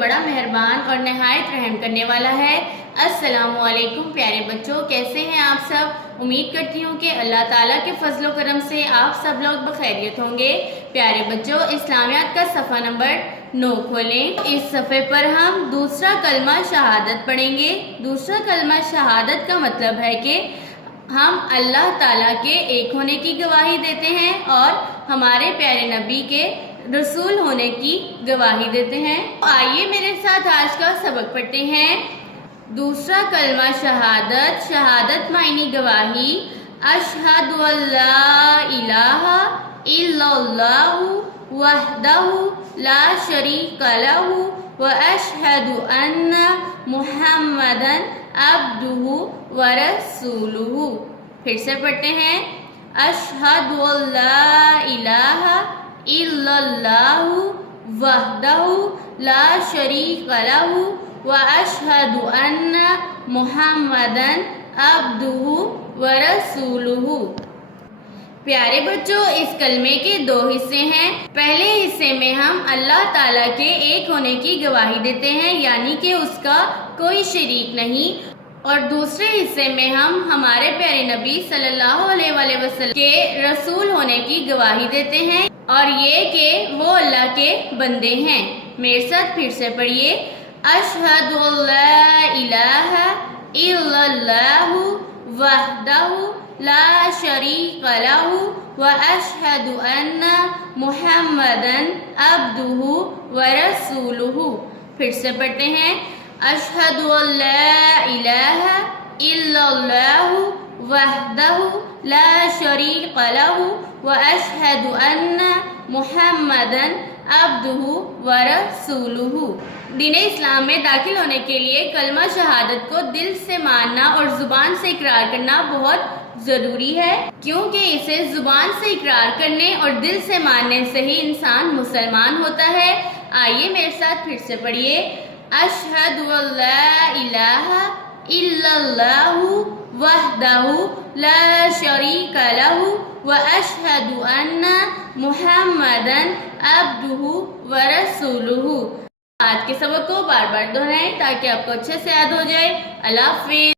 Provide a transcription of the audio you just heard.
بڑا مہربان اور نہایت رحم کرنے والا ہے۔ السلام علیکم پیارے بچوں، کیسے ہیں آپ سب؟ امید کرتی ہوں کہ اللہ تعالیٰ کے فضل و کرم سے آپ سب لوگ بخیریت ہوں گے۔ پیارے بچوں، اسلامیات کا صفحہ نمبر 9 کھولیں۔ اس صفحے پر ہم دوسرا کلمہ شہادت پڑھیں گے۔ دوسرا کلمہ شہادت کا مطلب ہے کہ ہم اللہ تعالیٰ کے ایک ہونے کی گواہی دیتے ہیں اور ہمارے پیارے نبی کے رسول ہونے کی گواہی دیتے ہیں۔ آئیے میرے ساتھ آج کا سبق پڑھتے ہیں۔ دوسرا کلمہ شہادت، شہادت معنی گواہی۔ اشہد ان لا الہ الا اللہ وحدہ لا شریک لہ واشہد ان محمدا عبدہ ورسولہ۔ پھر سے پڑھتے ہیں۔ اشہد ان لا الہ الا اللہ وحدہ لا شریک لہ واشہد ان محمدا عبدہ ورسولہ۔ پیارے بچوں، اس کلمے کے دو حصے ہیں۔ پہلے حصے میں ہم اللہ تعالیٰ کے ایک ہونے کی گواہی دیتے ہیں، یعنی کہ اس کا کوئی شریک نہیں، اور دوسرے حصے میں ہم ہمارے پیارے نبی صلی اللہ علیہ وآلہ وسلم کے رسول ہونے کی گواہی دیتے ہیں، اور یہ کہ وہ اللہ کے بندے ہیں۔ میرے ساتھ پھر سے پڑھیے۔ اشہد ان لا الہ الا اللہ وحدہ لا شریک لہ واشہد ان محمدا عبدہ ورسولہ۔ پھر سے پڑھتے ہیں۔ اشہد ان لا الہ الا اللہ وحدہ لا شریک لہ واشہد ان محمدا عبدہ ورسولہ۔ دین اسلام میں داخل ہونے کے لیے کلمہ شہادت کو دل سے ماننا اور زبان سے اقرار کرنا بہت ضروری ہے، کیونکہ اسے زبان سے اقرار کرنے اور دل سے ماننے سے ہی انسان مسلمان ہوتا ہے۔ آئیے میرے ساتھ پھر سے پڑھیے۔ اشہد ان لا الہ الا اللہ وحدہ لا شریک لہ واشہد ان محمدا عبدہ ورسولہ۔ آج کے سبق کو بار بار دہرائیں تاکہ آپ کو اچھے سے یاد ہو جائے۔ اللہ حافظ۔